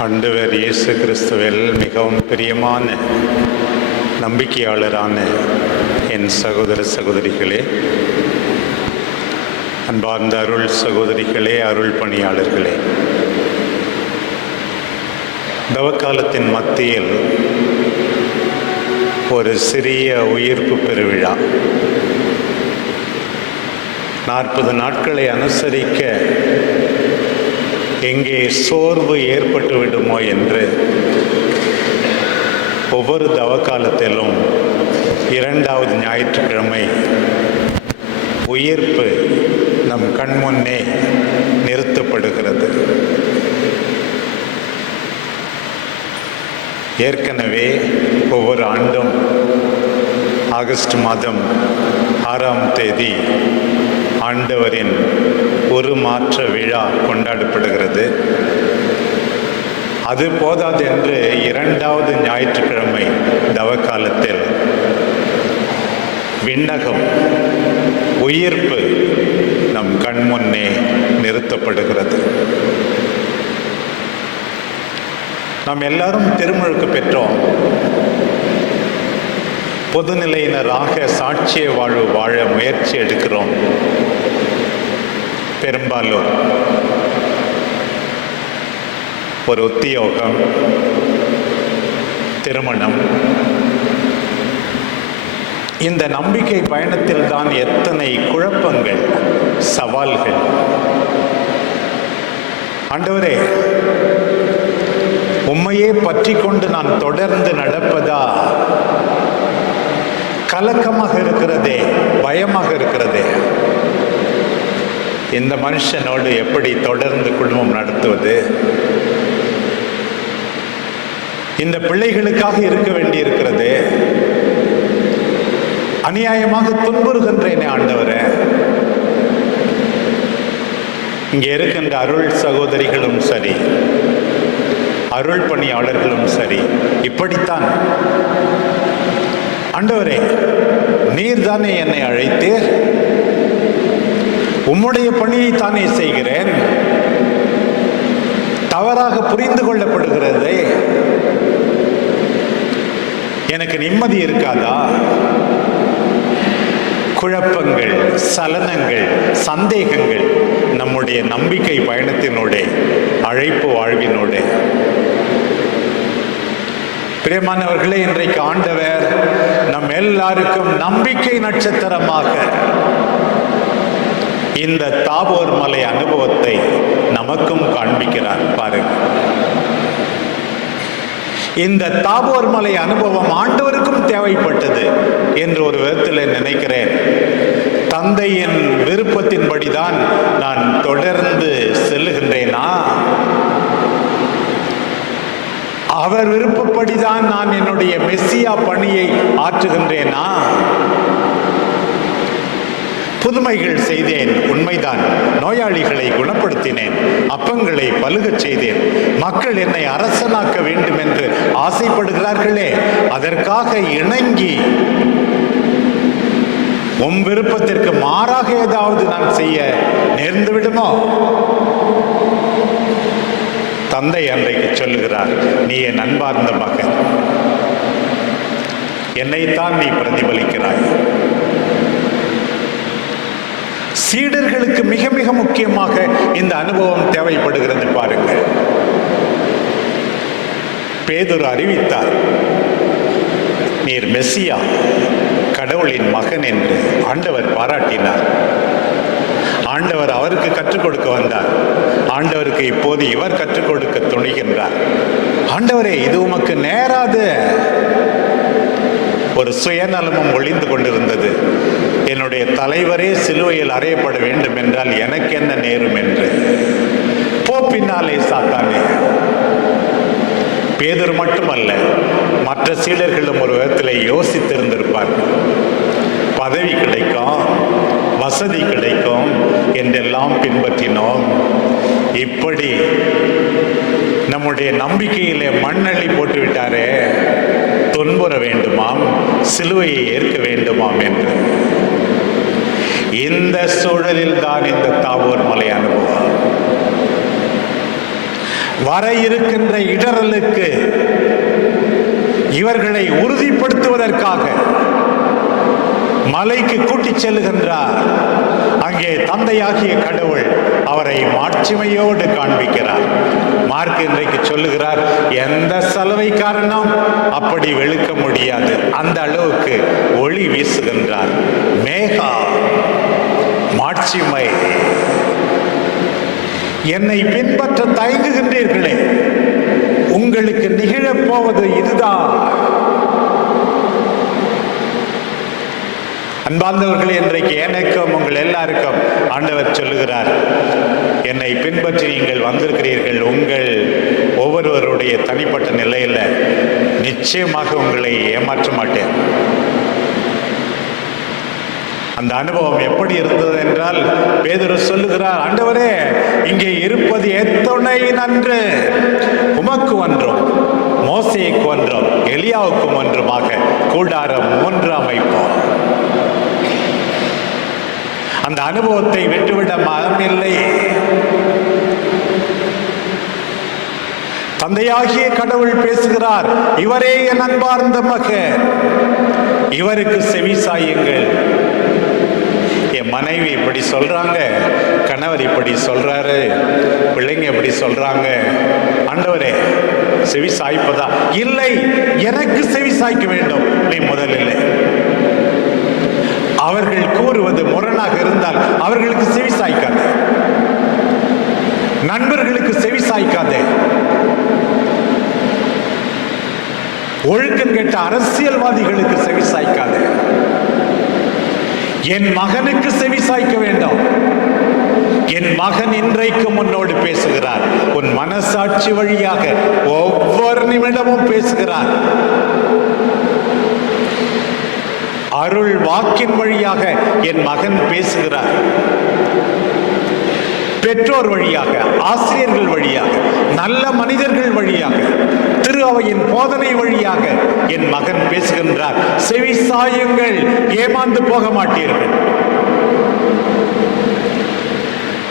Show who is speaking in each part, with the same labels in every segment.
Speaker 1: அண்டவர் இயேசு கிறிஸ்துவில் மிகவும் பிரியமான நம்பிக்கையாளரான என் சகோதர சகோதரிகளே அன்பார்ந்த அருள் சகோதரிகளே அருள் பணியாளர்களே. தவக்காலத்தின் மத்தியில் ஒரு சிறிய உயிர்ப்பு பெருவிழா. நாற்பது நாட்களை அனுசரிக்க எங்கே சோர்வு ஏற்பட்டு விடுமோ என்று ஒவ்வொரு தவக்காலத்திலும் இரண்டாவது ஞாயிற்றுக்கிழமை உயிர்ப்பு நம் கண்முன்னே நிறுத்தப்படுகிறது. ஏற்கனவே ஒவ்வொரு ஆண்டும் ஆகஸ்ட் மாதம் ஆறாம் தேதி ஆண்டவரின் ஒரு மாற்ற விழா கொண்டாடப்படுகிறது. அது போதாது என்று இரண்டாவது ஞாயிற்றுக்கிழமை தவக்காலத்தில் விண்ணகம் உயிர்ப்பு நம் கண்முன்னே நிறுத்தப்படுகிறது. நாம் எல்லாரும் திருமுழுக்கு பெற்றோம். பொதுநிலையினராக சாட்சிய வாழ்வு வாழ முயற்சி எடுக்கிறோம். பெரும்பாலூர். ஒரு உத்தியோகம் திருமணம். இந்த நம்பிக்கை பயணத்தில் தான் எத்தனை குழப்பங்கள் சவால்கள். ஆண்டவரே உம்மையே பற்றி கொண்டு நான் தொடர்ந்து நடப்பதா? கலக்கமாக இருக்கிறதே பயமாக இருக்கிறதே? இந்த மனுஷனோடு எப்படி தொடர்ந்து குடும்பம் நடத்துவது? இந்த பிள்ளைகளுக்காக இருக்க வேண்டி இருக்கிறது அநியாயமாக துன்புறுகின்றேனே ஆண்டவரே. இங்கே இருக்கின்ற அருள் சகோதரிகளும் சரி அருள் பணியாளர்களும் சரி இப்படித்தான். ஆண்டவரே நீர் தானே என்னை அழைத்தீர்? உம்முடைய பணியை தானே செய்கிறேன். தவறாக புரிந்து கொள்ளப்படுகிறது. எனக்கு நிம்மதி இருக்காதா? குழப்பங்கள் சலனங்கள் சந்தேகங்கள் நம்முடைய நம்பிக்கை பயணத்தினோட அழைப்பு வாழ்வினோட. பிரியமானவர்களே இன்றைக்கு ஆண்டவர் நம் எல்லாருக்கும் நம்பிக்கை நட்சத்திரமாக இந்த தாபோர் மலை அனுபவத்தை நமக்கும் காண்பிக்கிறார். பாருங்க. இந்த தாபோர் மலை அனுபவம் ஆண்டவருக்கும் தேவைப்பட்டது என்று ஒரு விதத்தில் நினைக்கிறேன். தந்தையின் விருப்பத்தின்படிதான் நான் தொடர்ந்து செல்லுகின்றேனா? அவர் விருப்பப்படிதான் நான் என்னுடைய மெஸ்ஸியா பணியை ஆற்றுகின்றேனா? புதுமைகள் செய்தேன் உண்மைதான். நோயாளிகளை குணப்படுத்தினேன் அப்பங்களை பலுகச் செய்தேன். மக்கள் என்னை அரசனாக்க வேண்டும் என்று ஆசைப்படுகிறார்களே அதற்காக இணங்கி உம் விருப்பத்திற்கு மாறாக ஏதாவது நான் செய்ய நேர்ந்து விடுமோ? தந்தை அன்றைக்கு சொல்லுகிறார் நீ என் அன்பார்ந்த மகன். என்னைத்தான் நீ பிரதிபலிக்கிறாய். சீடர்களுக்கு மிக மிக முக்கியமாக இந்த அனுபவம் தேவைப்படுகிறது பாருங்கள். பேதுரு அறிவித்தார் நீர் மெஸ்ஸியா கடவுளின் மகன் என்று ஆண்டவர் பாராட்டினார். ஆண்டவர் அவருக்கு கற்றுக் கொடுக்க வந்தார். ஆண்டவருக்கு இப்போது இவர் கற்றுக் கொடுக்க துணிகின்றார். ஆண்டவரே இது உமக்கு நேராது. ஒரு சுயநலமும் ஒளிந்து கொண்டிருந்தது. என்னுடைய தலைவரே சிலுவையில் அறையப்பட வேண்டும் என்றால் எனக்கு என்ன நேரும் என்று. போ பின்னாலே சாத்தானே. பேதர் மட்டுமல்ல மற்ற சீடர்களும் ஒரு விதத்தில் யோசித்திருந்திருப்பார்கள் பதவி கிடைக்கும் வசதி கிடைக்கும் என்றெல்லாம் பின்பற்றினோம். இப்படி நம்முடைய நம்பிக்கையிலே மண்ணள்ளி போட்டு விட்டாரே துன்புற வேண்டுமாம் சிலுவையை ஏற்க வேண்டுமாம் என்று. இந்த சூழலில் தான் இந்த தாவூர் மலை அனுபவம். வர இருக்கின்ற இடரலுக்கு இவர்களை உறுதிப்படுத்துவதற்காக மலைக்கு கூட்டிச் செல்லுகின்றார். அங்கே தந்தையாகிய கடவுள் அவரை மாட்சிமையோடு காண்பிக்கிறார். மார்க் இன்றைக்கு சொல்லுகிறார் எந்த சலவை காரணம் அப்படி வெளுக்க முடியாது. அந்த அளவுக்கு ஒளி வீசுகின்றார். மேகா மாட்சிமை என்னை பின்பற்ற தயங்குகின்றீர்களே. உங்களுக்கு நிகழப் போவது இதுதான். அன்பார்ந்தவர்களே இன்றைக்கு எனக்கும் உங்கள் எல்லாருக்கும் ஆண்டவர் சொல்லுகிறார் என்னை பின்பற்றி நீங்கள் வந்திருக்கிறீர்கள். உங்கள் ஒவ்வொருவருடைய தனிப்பட்ட நிலையில் நிச்சயமாக உங்களை ஏமாற்ற மாட்டேன். அந்த அனுபவம் எப்படி இருந்தது என்றால் பேதுரு சொல்லுகிறார் ஆண்டவரே இங்கே இருப்பது எத்துணை நன்று. உமக்கு ஒன்றும் மோசைக்கு ஒன்றும் எலியாவுக்கும் ஒன்றுமாக கூடாரம் ஒன்று அமைப்போம். அந்த அனுபவத்தை விட்டுவிட மனமில்லை தந்தையாகிய கடவுள் பேசுகிறார் இவரே என் அன்பார்ந்த மகன். இவருக்கு செவி சாயுங்கள். மனைவி இப்படி சொல்றாங்க கணவர் இப்படி சொல்றாரு பிள்ளைங்க இப்படி சொல்றாங்க. ஆண்டவரே செவி சாய்ப்பதா? இல்லை எனக்கு செவி சாய்க்க வேண்டும். நீ முதலில் அவர்கள் கூறுவது முரணாக இருந்தால் அவர்களுக்கு செவி சாய்க்காதே. நண்பர்களுக்கு செவி சாய்க்காதே. ஒழுக்கம் கேட்ட அரசியல்வாதிகளுக்கு செவி சாய்க்காதே. என் மகனுக்கு செவி சாய்க்க வேண்டும். என் மகன் இன்றைக்கு முன்னோடு பேசுகிறார். உன் மனசாட்சி வழியாக ஒவ்வொரு நிமிடமும் பேசுகிறார். அருள் வாக்கின் வழியாக என் மகன் பேசுகிறார். பெற்றோர் வழியாக ஆசிரியர்கள் வழியாக நல்ல மனிதர்கள் வழியாக திரு அவையின் போதனை வழியாக என் மகன் பேசுகின்றார். செவி சாயுங்கள் ஏமாந்து போக மாட்டீர்கள்.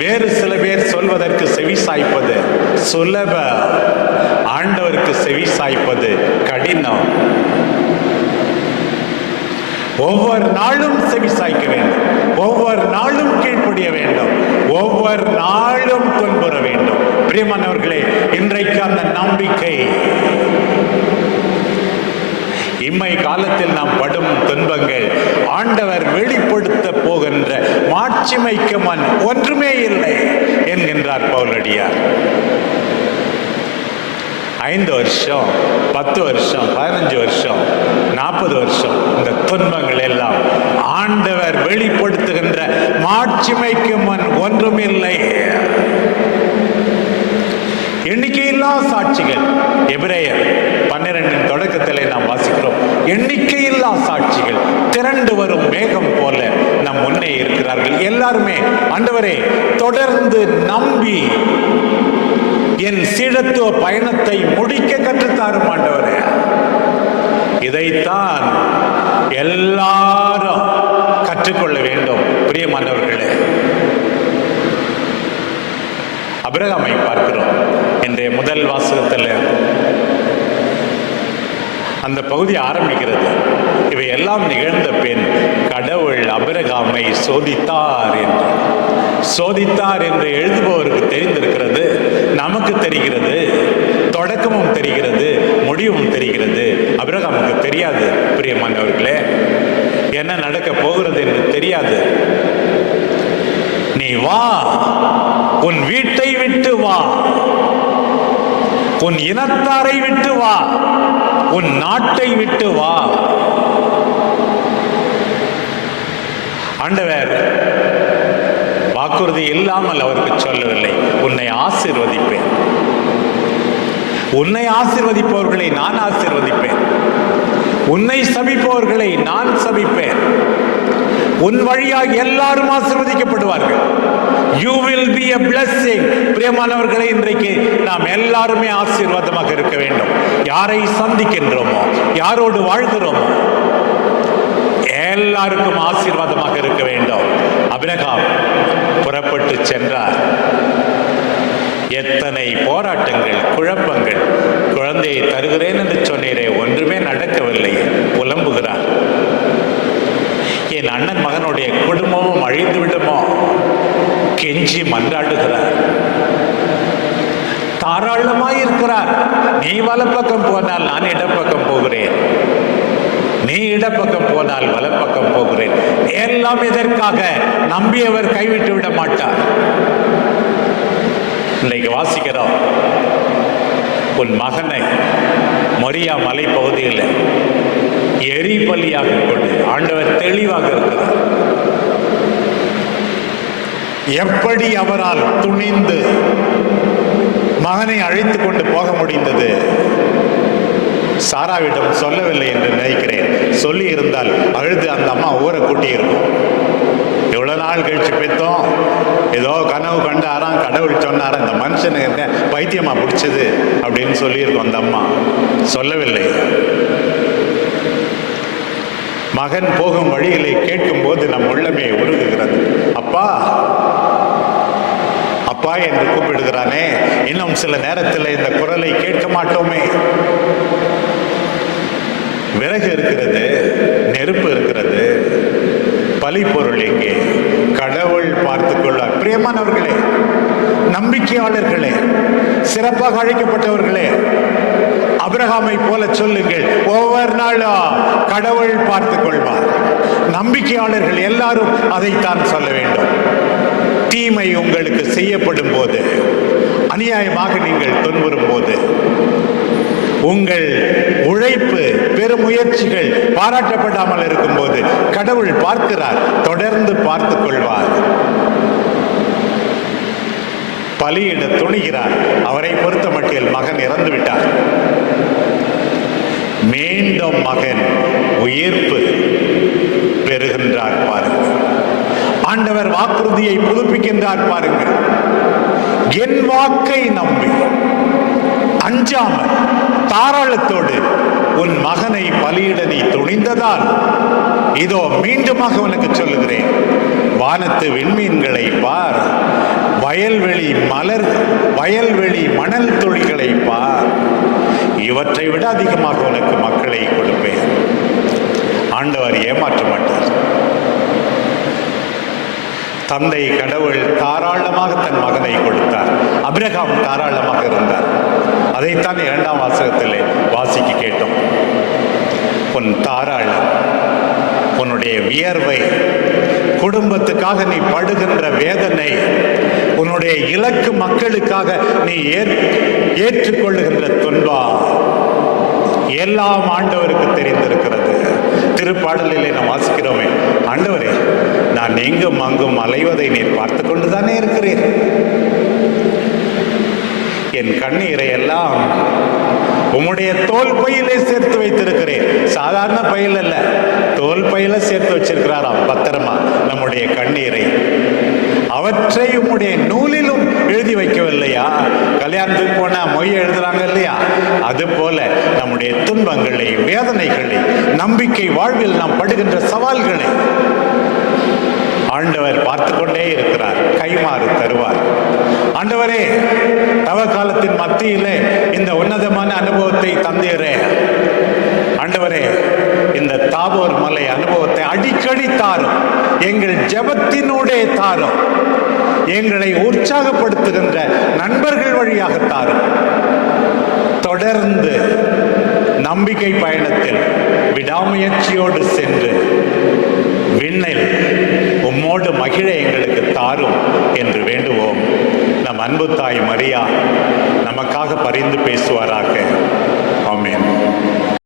Speaker 1: வேறு சில பேர் சொல்வதற்கு செவி சாய்ப்பது சுலப ஆண்டவருக்கு செவி சாய்ப்பது கடினம். ஒவ்வொரு நாளும் செவி சாய்க்க வேண்டும். ஒவ்வொரு நாளும் முடிய வேண்டும். ஒவ்வொரு நாளும் துன்புற வேண்டும். பிரியமானவர்களே இன்றைக்கு அந்த நம்பிக்கை இம்மை காலத்தில் நாம் படும் துன்பங்கள் ஆண்டவர் வெளிப்படுத்த போகின்ற மாட்சிமைக்கு மண் ஒன்றுமே இல்லை என்கின்றார் பவுலடியார். ஐந்து வருஷம் பத்து வருஷம் பதினஞ்சு வருஷம் நாற்பது வருஷம் இந்த துன்பங்கள் எல்லாம் ஆண்டவர் வெளிப்படு மாட்சிமைக்கு ஒன்றுமில்லை. எண்ணிக்கையில்லா சாட்சிகள். எபிரேயர் பன்னிரண்டின் தொடக்கத்திலே நாம் வாசிக்கிறோம். எண்ணிக்கையில்லா சாட்சிகள். திரண்டு வரும் மேகம் போல நம் முன்னே இருக்கிறார்கள். எல்லாருமே ஆண்டவரே தொடர்ந்து நம்பி என் சீடத்துவ பயணத்தை முடிக்க கற்றுத்தாரும் ஆண்டவரே. இதைத்தான் எல்லாரும் கற்றுக்கொள்ள வேண்டும். பிரியமானவர்கள் அபிரகாமை பார்க்கிறோம் இன்றைய முதல் வாசகத்தில் அந்த பகுதி ஆரம்பிக்கிறது. இவை எல்லாம் நிகழ்ந்த பின் கடவுள் அபிரகாமை சோதித்தார் என்று. சோதித்தார் என்று எழுதுபவருக்கு தெரிந்திருக்கிறது நமக்கு தெரிகிறது தொடக்கமும் தெரிகிறது முடிவும் தெரிகிறது. அபிரகாமுக்கு தெரியாது பிரியமானவர்களே. என்ன நடக்க போகிறது என்று தெரியாது. நீ வா உன் வீட்டை விட்டு வா. உன் இனத்தாரை விட்டு வா. உன் நாட்டை விட்டு வா. ஆண்டவர் வாக்குறுதி இல்லாமல் அவருக்கு சொல்லவில்லை. உன்னை ஆசிர்வதிப்பேன். உன்னை ஆசிர்வதிப்பவர்களை நான் ஆசிர்வதிப்பேன். உன்னை சபிப்பவர்களை நான் சபிப்பேன். உன் வழியாக எல்லாரும் ஆசிர்வதிக்கப்படுவார்கள். You will be a blessing பிரியமானவர்களே இன்றைக்கு நாம் எல்லாருமே ஆசீர்வாதமாக இருக்க வேண்டும். யாரை சந்திக்கின்றோமோ யாரோடு வாழ்கிறோமோ எல்லாருக்கும் ஆசீர்வாதமாக இருக்க வேண்டும். அபிரகாம் புறப்பட்டு சென்றார். எத்தனை போராட்டங்கள் குழப்பங்கள் குழந்தையை தருகிறேன் என்று சொன்னீரே ஒன்றுமே நடக்கவில்லை புலம்புகிறார். என் அண்ணன் மகனுடைய குடும்பமும் அழிந்து விடுமோ? கெஞ்சி மன்றாடுகிறார். தாராளமாய் இருக்கிறார். நீ வலப்பக்கம் போனால் நான் இடப்பக்கம் போகிறேன். நீ இடப்பக்கம் போனால் வலப்பக்கம் போகிறேன். எல்லாம் எதற்காக? நம்பியவர் கைவிட்டு விட மாட்டார். இன்றைக்கு வாசிக்கிறோம். உன் மகனை மொரியா மலை பகுதியில் எரிபலியாக கொண்டு ஆண்டவர் தெளிவாக இருக்கிறார். எப்படி அவரால் துணிந்து மகனை அழைத்து கொண்டு போக முடிந்தது? சாராவிடம் சொல்லவில்லை என்று நினைக்கிறேன். சொல்லி இருந்தால் அழுது அந்த அம்மா ஊரை கூட்டியிருக்கும். எவ்வளோ நாள் கழிச்சு பெத்தோம். ஏதோ கனவு கண்டாராம் கடவுள் சொன்னாராம் இந்த மனுஷனுக்கு என்ன பைத்தியமா பிடிச்சது அப்படின்னு சொல்லியிருக்கோம் அந்த அம்மா. சொல்லவில்லை. மகன் போகும் வழிகளை கேட்கும்போது நம் உள்ளமே உருகுகிறது. அப்பா அப்பா என்று கூப்பிடுகிறானே இன்னும் சில நேரத்தில் இந்த குரலை கேட்க மாட்டோமே. விறகு இருக்கிறது நெருப்பு இருக்கிறது பலிப்பொருள் எங்கே கடவுள் பார்த்துக் கொள்வார். பிரியமானவர்களே நம்பிக்கையாளர்களே சிறப்பாக அழைக்கப்பட்டவர்களே அபிரகாமை போல சொல்லுங்கள். ஒவ்வொரு நாளும் கடவுள் பார்த்துக் கொள்வார். நம்பிக்கையாளர்கள் எல்லாரும் அதைத்தான் சொல்ல வேண்டும். தீமை உங்களுக்கு செய்யப்படும் போது அநியாயமாக நீங்கள் துன்புறும் போது உங்கள் உழைப்பு பெருமுயற்சிகள் பாராட்டப்படாமல் இருக்கும்போது கடவுள் பார்க்கிறார் தொடர்ந்து பார்த்துக் கொள்வார். பலியிட துணிகிறார். அவரை பொறுத்த மட்டில் மகன் இறந்து விட்டார் இந்த மகன் உயிர்ப்பு பெறுகின்றார் பாருங்கள். ஆண்டவர் வாக்குறுதியை புதுப்பிக்கின்றார் பாருங்கள். என் வாக்கை நம்பி அஞ்சாமல் தாராளத்தோடு உன் மகனை பலியிட நீ துணிந்ததால் இதோ மீண்டுமாக உனக்கு சொல்லுகிறேன். வானத்து விண்மீன்களை பார் வயல்வெளி மலர் வயல்வெளி மணல் துளிகளை பார். இவற்றை விட அதிகமாக உனக்கு மக்களை கொடுப்பேன். ஆண்டவர் ஏமாற்ற மாட்டார். தந்தை கடவுள் தாராளமாக தன் மகனை கொடுத்தார். அபிரகாம் தாராளமாக இருந்தார். அதைத்தான் இரண்டாம் வாசகத்தில் வாசிக்க கேட்டோம். உன் தாராளம் உன்னுடைய வியர்வை குடும்பத்துக்காக நீ படுகின்ற வேதனை உன்னுடைய இலக்கு மக்களுக்காக நீ ஏற்- ஏற்றுக்கொள்ளுகின்ற துன்பம் எல்லாம் ஆண்டவருக்கு தெரிந்திருக்கிறது. திருப்பாடலிலே நாம் வாசிக்கிறோமே. ஆண்டவரே நான் எங்கும் அங்கும் அலைவதை நீர் பார்த்து கொண்டுதானே இருக்கிறேன் என் கண்ணீரை எல்லாம் உம்முடைய தோல் பையிலே சேர்த்து வைத்திருக்கிறேன். சாதாரண பையில் அல்ல தோல் பையில சேர்த்து வச்சிருக்கிறாராம் பத்திரமா நம்முடைய கண்ணீரை. அவற்றை உம்முடைய நூலிலும் எழுதி வைக்கவில்லையா? கல்யாணத்துக்கு போனா மொய் எழுதுறாங்க அதுபோல அது போல நம்முடைய துன்பங்களை வேதனைகளை நம்பிக்கை வாழ்வில் நாம் படுகின்ற சவால்களை ஆண்டவர் பார்த்து கொண்டே இருக்கிறார் கைமாறு தருவார். ஆண்டவரே தவ காலத்தின் மத்தியிலே இந்த உன்னதமான அனுபவத்தை தந்தீரே. ஆண்டவரே இந்த தாபோர் மலை அனுபவத்தை அடிக்கடி தாரும் எங்கள் ஜபத்தினூடே தாரும் எங்களை உற்சாகப்படுத்துகின்ற நண்பர்கள் வழியாக தாரும். தொடர்ந்து நம்பிக்கை பயணத்தில் விடாமுயற்சியோடு சென்று விண்ணில் உம்மோடு மகிழ எங்களுக்கு தாரும் என்று வேண்டுவோம். நம் அன்பு தாய் மரியா நமக்காக பரிந்து பேசுவாராக.